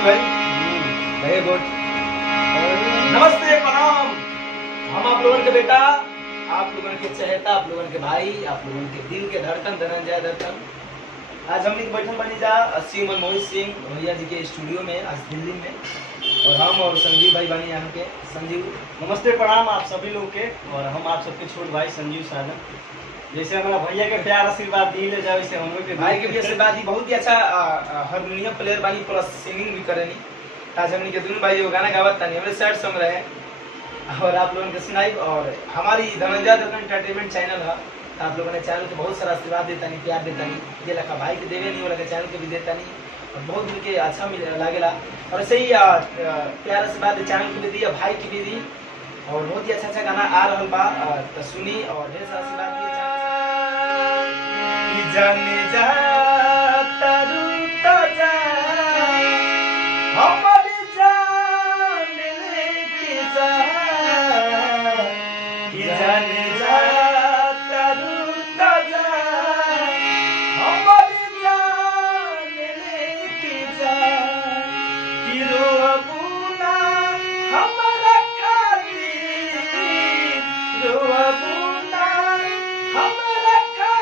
संजीव भाई very good. नमस्ते प्रणाम। हम आप लोगों के बेटा, आप लोगों के चहेता, आप लोगों के भाई, आप लोगों के दिल के धड़कन धनंजय दत्तन। आज हम लोग बैठन बनी जा अस्सी मनमोहित सिंह भैया जी के स्टूडियो में आज दिल्ली में, और हम और संजीव भाई बनी यहाँ के। संजीव नमस्ते प्रणाम आप सभी लोग के, और हम आप सबके छोट भाई संजीव साधन। जैसे हमारा भैया के प्यार आशीर्वाद दी ले जाए, वैसे हम लोग के भाई के भी आशीर्वाद दी। बहुत ही अच्छा हारमोनियम प्लेयर बानी, प्लस सिंगिंग भी करेनी। आज हमने के दोनों भाई गाना गावत तानी, हमारे सैड सॉन्ग रहे और आप लोगों के सुनाई। और हमारी धनंजय दत्तन एंटरटेनमेंट चैनल है, आप लोगों ने चैनल को बहुत सारा आशीर्वाद देता नहीं, प्यार देता नहीं। ये लखा भाई के देवे नहीं, वो लगा चैनल के भी देता नहीं, और बहुत मिलके अच्छा लागेला। और ऐसे ही प्यार आशीर्वाद चैनल की भी दी, भाई की भी दी, और बहुत ही अच्छा अच्छा गाना आ रहा बा तो सुनी, और ढेर सारा आशीर्वाद दिए जाने जा तारू तो जा हमर जान लेके जा कि जाने जा तारू तो जा हमर जान लेके जा कि रोबुना हमरा खातिर रोबुना हमरा जा